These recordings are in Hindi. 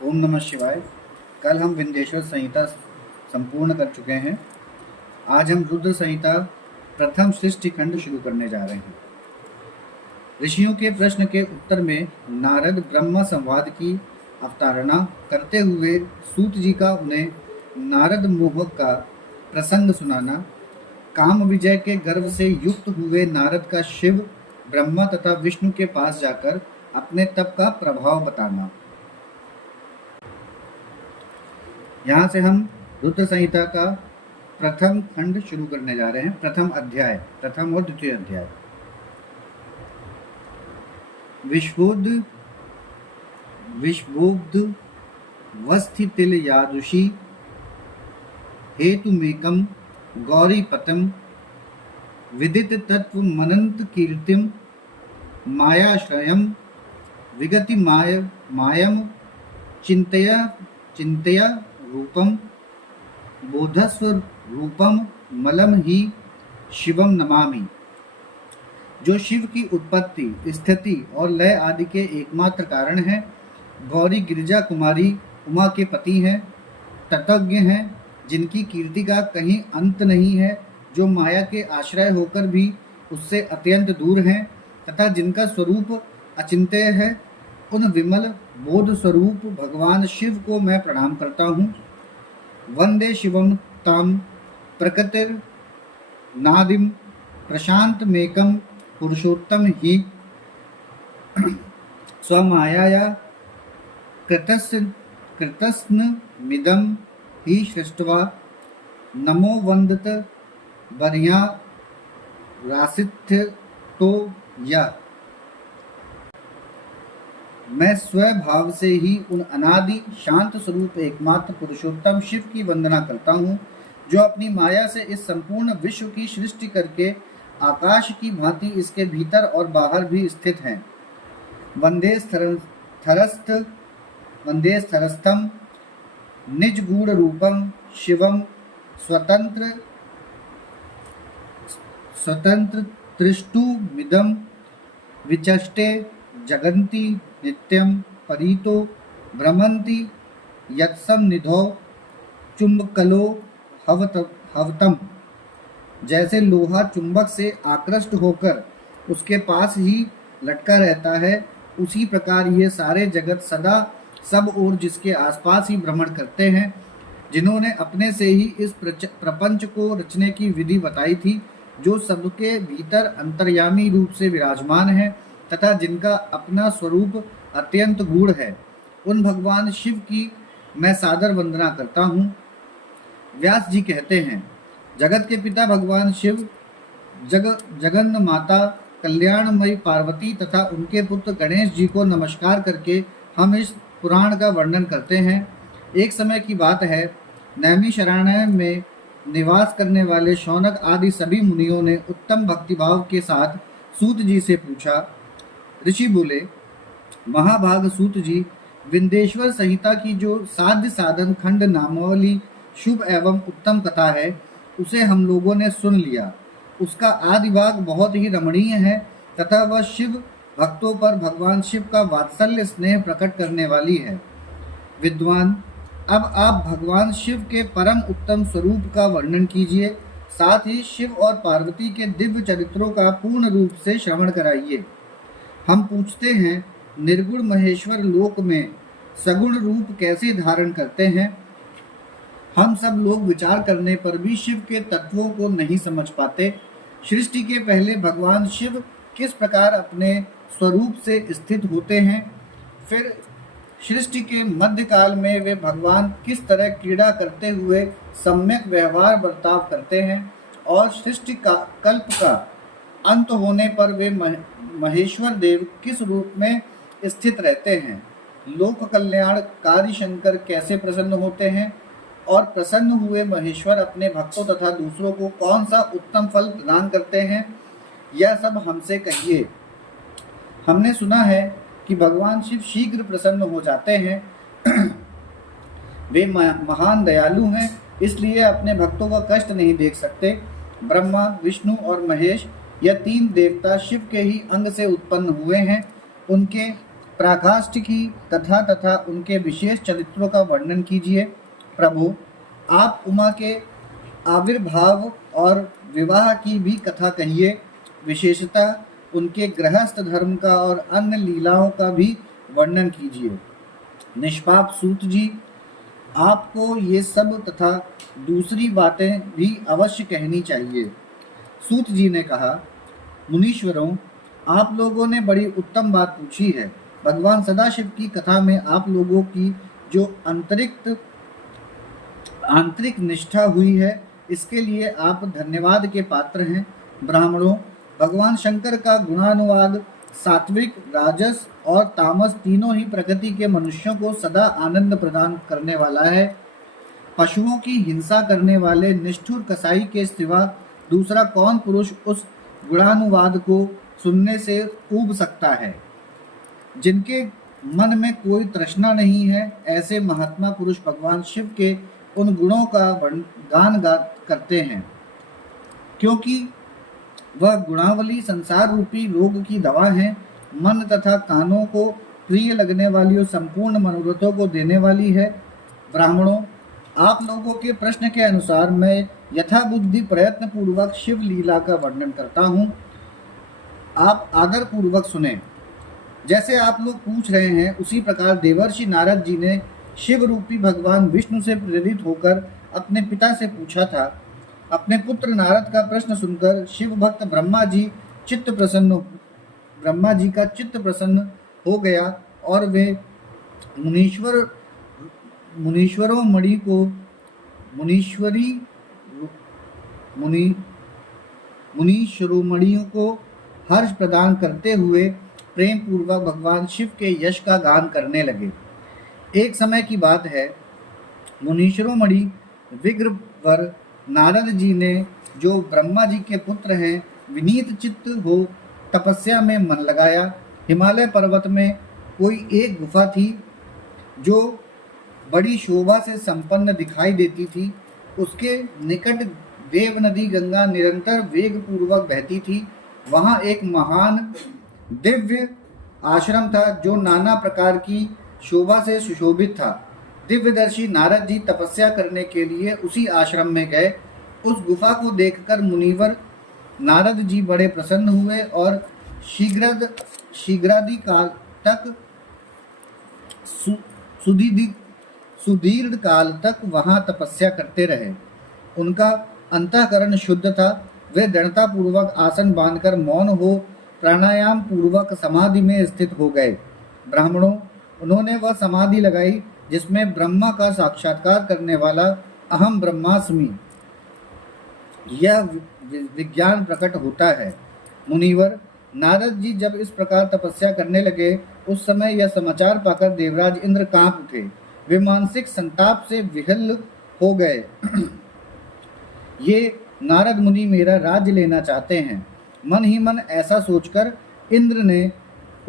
ओम नमः शिवाय। कल हम विंध्येश्वर संहिता संपूर्ण कर चुके हैं। आज हम रुद्र संहिता प्रथम सृष्टि खंड शुरू करने जा रहे हैं। ऋषियों के प्रश्न के उत्तर में नारद ब्रह्म संवाद की अवतारणा करते हुए सूत जी का उन्हें नारद मोह का प्रसंग सुनाना, काम विजय के गर्व से युक्त हुए नारद का शिव, ब्रह्मा तथा विष्णु के पास जाकर अपने तप का प्रभाव बताना। यहाँ से हम रुद्र संहिता का प्रथम खंड शुरू करने जा रहे हैं। प्रथम अध्याय, प्रथम और द्वितीय अध्याय। विश्वोब्ध वस्थितिल यादुषी हेतुमेकं गौरीपतम विदित तत्व मनंत कीर्तिम मायाश्रयम विगति मायम चिंतया चिंतया रूपम बोधस्व रूपम मलम ही शिवम नमामि। जो शिव की उत्पत्ति, स्थिति और लय आदि के एकमात्र कारण हैं, गौरी गिरिजा कुमारी उमा के पति हैं, तत्वज्ञ हैं, जिनकी कीर्ति का कहीं अंत नहीं है, जो माया के आश्रय होकर भी उससे अत्यंत दूर हैं तथा जिनका स्वरूप अचिंत्य है, उन विमल बोध स्वरूप भगवान शिव को मैं प्रणाम करता हूँ। वंदे शिवम ताम प्रकृतिर नादिम प्रशांत मेकम पुरुषोत्तम ही स्वमाया कृतस्न मिदम ही सृष्टवा नमो वंदत बरिया रासित्य तो या। मैं स्वभाव से ही उन अनादि शांत स्वरूप एकमात्र पुरुषोत्तम शिव की वंदना करता हूँ, जो अपनी माया से इस संपूर्ण विश्व की सृष्टि करके आकाश की भांति इसके भीतर और बाहर भी स्थित हैं। वंदे स्थरस्थम निज गूढ़ रूपम शिवम स्वतंत्र त्रिष्टु मिदम विचष्टे जगन्ति नित्यम परीतो भ्रमंति यत्सम निधौ चुंबकलो हवतम। जैसे लोहा चुंबक से आकृष्ट होकर उसके पास ही लटका रहता है, उसी प्रकार ये सारे जगत सदा सब ओर जिसके आसपास ही भ्रमण करते हैं, जिन्होंने अपने से ही इस प्रपंच को रचने की विधि बताई थी, जो सबके भीतर अंतर्यामी रूप से विराजमान है तथा जिनका अपना स्वरूप अत्यंत गूढ़ है, उन भगवान शिव की मैं सादर वंदना करता हूँ। व्यास जी कहते हैं, जगत के पिता भगवान शिव, जगन्न माता कल्याणमयी पार्वती तथा उनके पुत्र गणेश जी को नमस्कार करके हम इस पुराण का वर्णन करते हैं। एक समय की बात है, नैमिषारण्य में निवास करने वाले शौनक आदि सभी मुनियों ने उत्तम भक्तिभाव के साथ सूत जी से पूछा। ऋषि बोले, महाभाग सूत जी, विंध्येश्वर संहिता की जो साध्य साधन खंड नामावली शुभ एवं उत्तम कथा है, उसे हम लोगों ने सुन लिया। उसका आदि भाग बहुत ही रमणीय है तथा वह शिव भक्तों पर भगवान शिव का वात्सल्य स्नेह प्रकट करने वाली है। विद्वान, अब आप भगवान शिव के परम उत्तम स्वरूप का वर्णन कीजिए, साथ ही शिव और पार्वती के दिव्य चरित्रों का पूर्ण रूप से श्रवण कराइए। हम पूछते हैं, निर्गुण महेश्वर लोक में सगुण रूप कैसे धारण करते हैं? हम सब लोग विचार करने पर भी शिव के तत्वों को नहीं समझ पाते। सृष्टि के पहले भगवान शिव किस प्रकार अपने स्वरूप से स्थित होते हैं, फिर सृष्टि के मध्यकाल में वे भगवान किस तरह क्रीड़ा करते हुए सम्यक व्यवहार बर्ताव करते हैं, और सृष्टि का कल्प का अंत होने पर वे महेश्वर देव किस रूप में स्थित रहते हैं। लोक कल्याणकारी शंकर कैसे प्रसन्न होते हैं, और प्रसन्न हुए महेश्वर अपने भक्तों तथा दूसरों को कौन सा उत्तम फल प्रदान करते हैं, यह सब हमसे कहिए। हमने सुना है कि भगवान शिव शीघ्र प्रसन्न हो जाते हैं। वे महान दयालु हैं, इसलिए अपने भक्तों का कष्ट नहीं देख सकते। ब्रह्मा, विष्णु और महेश, यह तीन देवता शिव के ही अंग से उत्पन्न हुए हैं। उनके पराकाष्ठ की कथा तथा उनके विशेष चरित्रों का वर्णन कीजिए। प्रभु, आप उमा के आविर्भाव और विवाह की भी कथा कहिए। विशेषतः उनके गृहस्थ धर्म का और अन्य लीलाओं का भी वर्णन कीजिए। निष्पाप सूत जी, आपको ये सब तथा दूसरी बातें भी अवश्य कहनी चाहिए। सूत जी ने कहा, मुनीश्वरों, आप लोगों ने बड़ी उत्तम बात पूछी है। भगवान सदाशिव की कथा में आप लोगों की जो आंतरिक निष्ठा हुई है, इसके लिए आप धन्यवाद के पात्र हैं। ब्राह्मणों, भगवान शंकर का गुणानुवाद सात्विक, राजस और तामस तीनों ही प्रकृति के मनुष्यों को सदा आनंद प्रदान करने वाला है। पशुओं की हिंसा करने वाले निष्ठुर कसाई के सिवा दूसरा कौन पुरुष उस गुणानुवाद को सुनने से ऊब सकता है। जिनके मन में कोई तृष्णा नहीं है, ऐसे महात्मा पुरुष भगवान शिव के उन गुणों का गान करते हैं, क्योंकि वह गुणावली संसार रूपी रोग की दवा है। मन तथा कानों को प्रिय लगने वाली और संपूर्ण मनोरथों को देने वाली है। ब्राह्मणों, आप लोगों के प्रश्न के अनुसार मैं यथाबुद्धि प्रयत्न पूर्वक शिव लीला का वर्णन करता हूँ। आप आदर पूर्वक सुने। जैसे आप लोग पूछ रहे हैं, उसी प्रकार देवर्षि नारद जी ने शिव रूपी भगवान विष्णु से प्रेरित होकर अपने पिता से पूछा था। अपने पुत्र नारद का प्रश्न सुनकर शिव भक्त ब्रह्मा जी का चित्त प्रसन्न हो गया और वे मुनीश्वरोमणियों को हर्ष प्रदान करते हुए प्रेम पूर्वक भगवान शिव के यश का गान करने लगे। एक समय की बात है, मुनीश्वरोमणि विग्रहवर नारद जी ने, जो ब्रह्मा जी के पुत्र हैं, विनीत चित्त हो तपस्या में मन लगाया। हिमालय पर्वत में कोई एक गुफा थी जो बड़ी शोभा से संपन्न दिखाई देती थी। उसके निकट देव नदी गंगा निरंतर वेग पूर्वक बहती थी। वहाँ एक महान दिव्य आश्रम था जो नाना प्रकार की शोभा से सुशोभित था। दिव्यदर्शी नारद जी तपस्या करने के लिए उसी आश्रम में गए। उस गुफा को देखकर मुनिवर नारद जी बड़े प्रसन्न हुए और शीघ्रादि काल तक सुदीर्घ काल तक वहां तपस्या करते रहे। उनका अंतःकरण शुद्ध था। वे दृढ़ता पूर्वक आसन बांधकर मौन हो प्राणायाम पूर्वक समाधि में स्थित हो गए। ब्राह्मणों, उन्होंने वह समाधि लगाई जिसमें ब्रह्मा का साक्षात्कार करने वाला अहम ब्रह्मास्मि यह विज्ञान प्रकट होता है। मुनिवर नारद जी जब इस प्रकार तपस्या करने लगे, उस समय यह समाचार पाकर देवराज इंद्र कांप उठे। वे मानसिक संताप से विहल हो गए। ये नारद मुनि मेरा राज्य लेना चाहते हैं। मन ही मन ऐसा सोचकर इंद्र ने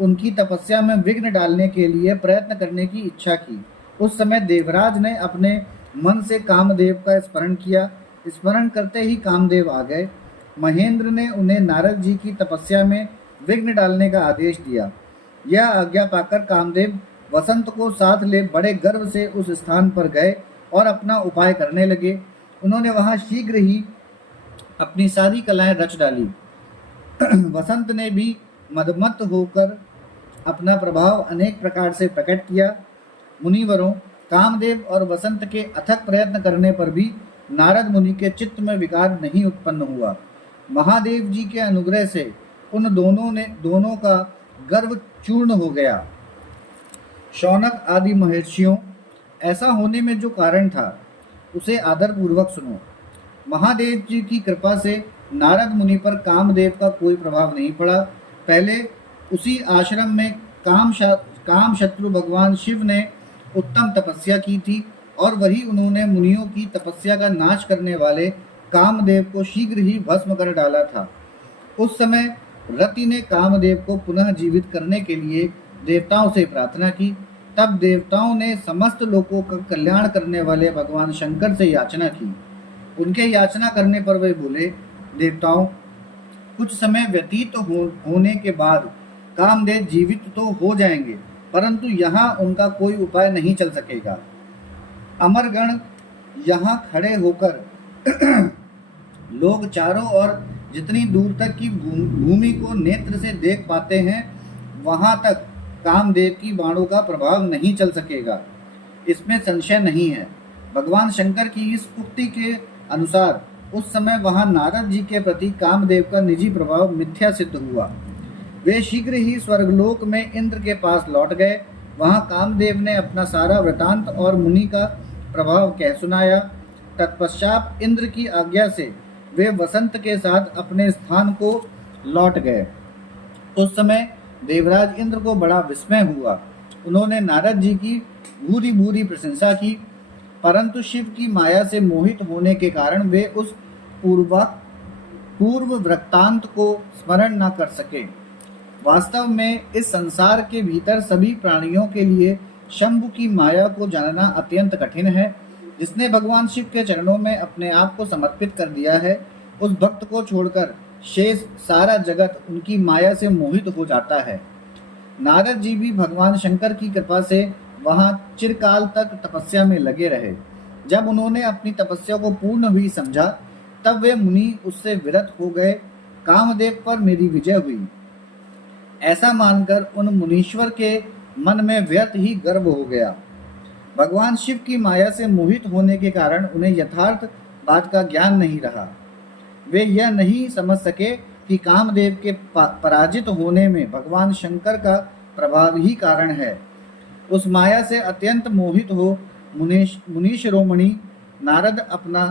उनकी तपस्या में विघ्न डालने के लिए प्रयत्न करने की इच्छा की। उस समय देवराज ने अपने मन से कामदेव का स्मरण किया। स्मरण करते ही कामदेव आ गए। महेंद्र ने उन्हें नारद जी की तपस्या में विघ्न डालने का आदेश दिया। यह आज्ञा पाकर कामदेव वसंत को साथ ले बड़े गर्व से उस स्थान पर गए और अपना उपाय करने लगे। उन्होंने वहां शीघ्र ही अपनी सारी कलाएं रच डाली। वसंत ने भी मदमत्त होकर अपना प्रभाव अनेक प्रकार से प्रकट किया। मुनिवरों, कामदेव और वसंत के अथक प्रयत्न करने पर भी नारद मुनि के चित्त में विकार नहीं उत्पन्न हुआ। महादेव जी के अनुग्रह से उन दोनों का गर्व चूर्ण हो गया। शौनक आदि महर्षियों, ऐसा होने में जो कारण था उसे आदर पूर्वक सुनो। महादेव जी की कृपा से नारद मुनि पर कामदेव का कोई प्रभाव नहीं पड़ा। पहले उसी आश्रम में काम शत्रु भगवान शिव ने उत्तम तपस्या की थी और वही उन्होंने मुनियों की तपस्या का नाश करने वाले कामदेव को शीघ्र ही भस्म कर डाला था। उस समय रति ने कामदेव को पुनः जीवित करने के लिए देवताओं से प्रार्थना की। तब देवताओं ने समस्त लोगों का कल्याण करने वाले भगवान शंकर से याचना की। उनके याचना करने पर वे बोले, देवताओं, कुछ समय व्यतीत होने के बाद कामदेव जीवित तो हो जाएंगे, परंतु यहाँ उनका कोई उपाय नहीं चल सकेगा। अमरगण यहाँ खड़े होकर लोग चारों ओर जितनी दूर तक की भूमि को नेत्र से देख पाते हैं, वहां तक कामदेव की बाणों का प्रभाव नहीं चल सकेगा, इसमें संशय नहीं है। भगवान शंकर की इस उक्ति के अनुसार उस समय वहां नारद जी के प्रति कामदेव का निजी प्रभाव मिथ्या सिद्ध हुआ। वे शीघ्र ही स्वर्गलोक में इंद्र के पास लौट गए। वहां कामदेव ने अपना सारा वृतांत और मुनि का प्रभाव कह सुनाया। तत्पश्चात इंद्र की आज्ञा से वे वसंत के साथ अपने स्थान को लौट गए। उस समय देवराज इंद्र को बड़ा विस्मय हुआ। उन्होंने नारद जी की भूरी भूरी प्रशंसा की, परंतु शिव की माया से मोहित होने के कारण वे उस पूर्व वृत्तांत को स्मरण न कर सके। वास्तव में इस संसार के भीतर सभी प्राणियों के लिए शंभु की माया को जानना अत्यंत कठिन है। जिसने भगवान शिव के चरणों में अपने आप को समर्पित कर दिया है, उस भक्त को छोड़कर शेष सारा जगत उनकी माया से मोहित हो जाता है। नारद जी भी भगवान शंकर की कृपा से वहां चिरकाल तक तपस्या में लगे रहे। जब उन्होंने अपनी तपस्या को पूर्ण हुई समझा, तब वे मुनि उससे विरत हो गए। कामदेव पर मेरी विजय हुई, ऐसा मानकर उन मुनीश्वर के मन में व्यर्थ ही गर्व हो गया। भगवान शिव की माया से मोहित होने के कारण उन्हें यथार्थ बात का ज्ञान नहीं रहा। वे यह नहीं समझ सके कि कामदेव के पराजित होने में भगवान शंकर का प्रभाव ही कारण है। उस माया से अत्यंत मोहित हो मुनि शिरोमणि नारद अपना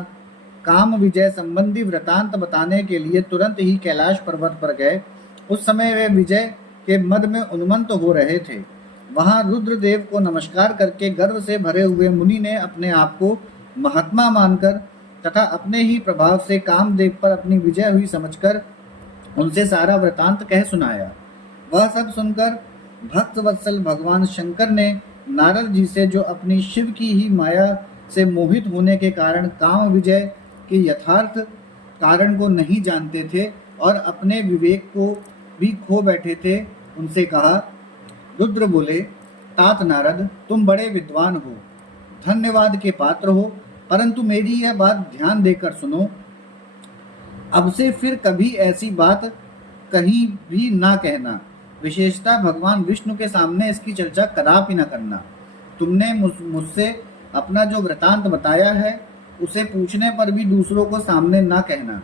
काम विजय संबंधी वृतांत बताने के लिए तुरंत ही कैलाश पर्वत पर गए। उस समय वे विजय के मद में उन्मत्त हो रहे थे। वहां रुद्रदेव को नमस्कार करके गर्व से भरे हुए मुनि ने अपने आप को महात्मा मानकर तथा अपने ही प्रभाव से कामदेव पर अपनी विजय हुई समझकर उनसे सारा वृतांत कह सुनाया। वह सब सुनकर भक्त वत्सल भगवान शंकर ने नारद जी से, जो अपनी शिव की ही माया से मोहित होने के कारण काम विजय के यथार्थ कारण को नहीं जानते थे और अपने विवेक को भी खो बैठे थे, उनसे कहा। रुद्र बोले, तात नारद, तुम बड़े विद्वान हो, धन्यवाद के पात्र हो, परंतु मेरी यह बात ध्यान देकर सुनो। अब से फिर कभी ऐसी बात कहीं भी ना कहना, विशेषतः भगवान विष्णु के सामने इसकी चर्चा कदापि न करना। तुमने मुझसे अपना जो वृतांत बताया है, उसे पूछने पर भी दूसरों को सामने ना कहना।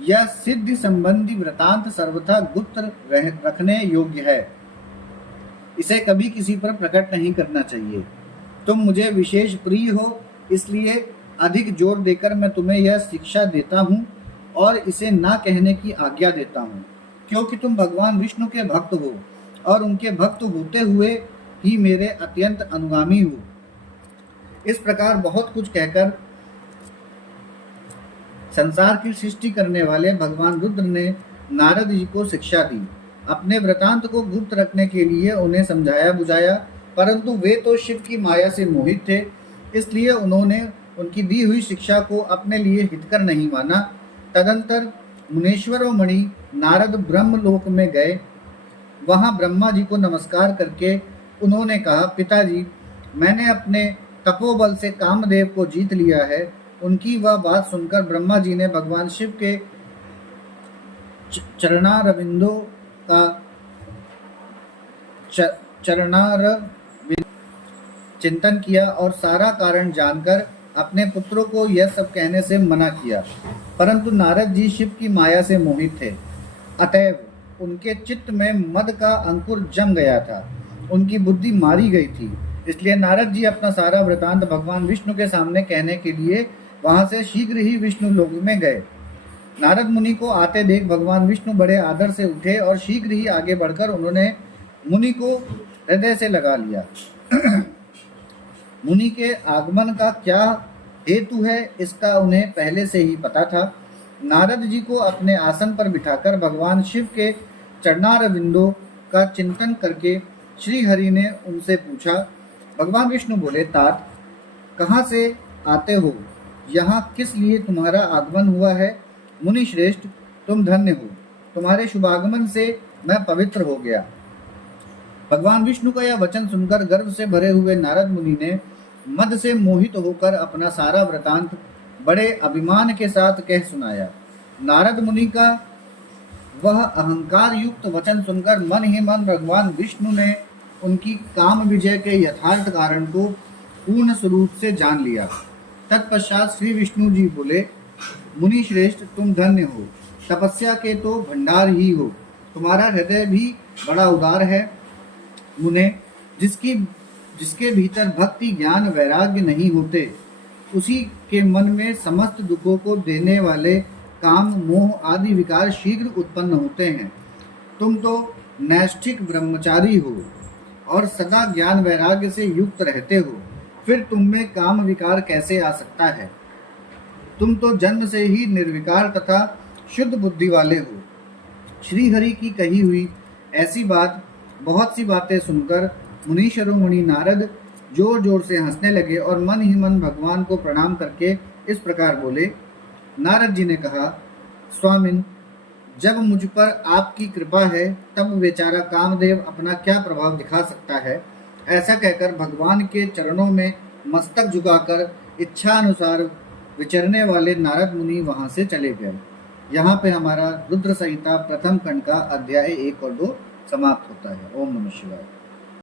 यह सिद्धि संबंधी वृतांत सर्वथा गुप्त रखने योग्य है, इसे कभी किसी पर प्रकट नहीं करना चाहिए। तुम मुझे विशेष प्रिय हो, इसलिए अधिक जोर देकर मैं तुम्हें यह शिक्षा देता हूँ और इसे ना कहने की आज्ञा देता हूँ, क्योंकि तुम भगवान विष्णु के भक्त हो और उनके भक्त होते हुए ही मेरे अत्यंत अनुगामी हो। इस प्रकार बहुत कुछ कहकर संसार की सृष्टि करने वाले भगवान रुद्र ने नारद जी को शिक्षा दी। अपने वृतांत को गुप्त रखने के लिए उन्हें समझाया बुझाया, परंतु वे तो शिव की माया से मोहित थे, इसलिए उन्होंने उनकी दी हुई शिक्षा को अपने लिए हितकर नहीं माना। तदंतर मुनीश्वर और मणि नारद ब्रह्मलोक में गए। वहां ब्रह्मा जी को नमस्कार करके उन्होंने कहा, पिताजी, मैंने अपने तपोबल से कामदेव को जीत लिया है। उनकी वह बात सुनकर ब्रह्मा जी ने भगवान शिव के चरणारविंदों का चिंतन किया और सारा कारण जानकर अपने पुत्रों को यह सब कहने से मना किया, परंतु नारद जी शिव की माया से मोहित थे, अतएव उनके चित्त में मद का अंकुर जम गया था, उनकी बुद्धि मारी गई थी। इसलिए नारद जी अपना सारा वृतांत भगवान विष्णु के सामने कहने के लिए वहां से शीघ्र ही विष्णु लोक में गए। नारद मुनि को आते देख भगवान विष्णु बड़े आदर से उठे और शीघ्र ही आगे बढ़कर उन्होंने मुनि को हृदय से लगा लिया। मुनि के आगमन का क्या हेतु है, इसका उन्हें पहले से ही पता था। नारद जी को अपने आसन पर बिठाकर भगवान शिव के चरणारविंदों का चिंतन करके श्री हरि ने उनसे पूछा। भगवान विष्णु बोले, तात, कहाँ से आते हो? यहाँ किस लिए तुम्हारा आगमन हुआ है? मुनि श्रेष्ठ, तुम धन्य हो, तुम्हारे शुभागमन से मैं पवित्र हो गया। भगवान विष्णु का यह वचन सुनकर गर्व से भरे हुए नारद मुनि ने मद से मोहित होकर अपना सारा वृतांत बड़े अभिमान के साथ कह सुनाया। नारद मुनि का वह अहंकार युक्त वचन सुनकर मन ही मन भगवान विष्णु ने उनकी काम विजय के यथार्थ कारण को पूर्ण स्वरूप से जान लिया। तत्पश्चात श्री विष्णु जी बोले, मुनि श्रेष्ठ, तुम धन्य हो, तपस्या के तो भंडार ही हो, तुम्हारा हृदय भी बड़ा उदार है। मुने, जिसके भीतर भक्ति ज्ञान वैराग्य नहीं होते, उसी के मन में समस्त दुखों को देने वाले काम मोह आदि विकार शीघ्र उत्पन्न होते हैं। तुम तो नैष्ठिक ब्रह्मचारी हो और सदा ज्ञान वैराग्य से युक्त रहते हो, फिर तुम में काम विकार कैसे आ सकता है? तुम तो जन्म से ही निर्विकार तथा शुद्ध बुद्धि वाले हो। श्री हरि की कही हुई ऐसी बहुत सी बातें सुनकर मुनि शिरोमणि नारद जोर जोर से हंसने लगे और मन ही मन भगवान को प्रणाम करके इस प्रकार बोले। नारद जी ने कहा, स्वामिन, जब मुझ पर आपकी कृपा है तब बेचारा कामदेव अपना क्या प्रभाव दिखा सकता है। ऐसा कहकर भगवान के चरणों में मस्तक झुकाकर इच्छा अनुसार विचरने वाले नारद मुनि वहां से चले गए। यहाँ पे हमारा रुद्र संहिता प्रथम खंड का अध्याय 1 और 2 समाप्त होता है। ओम नमः शिवाय।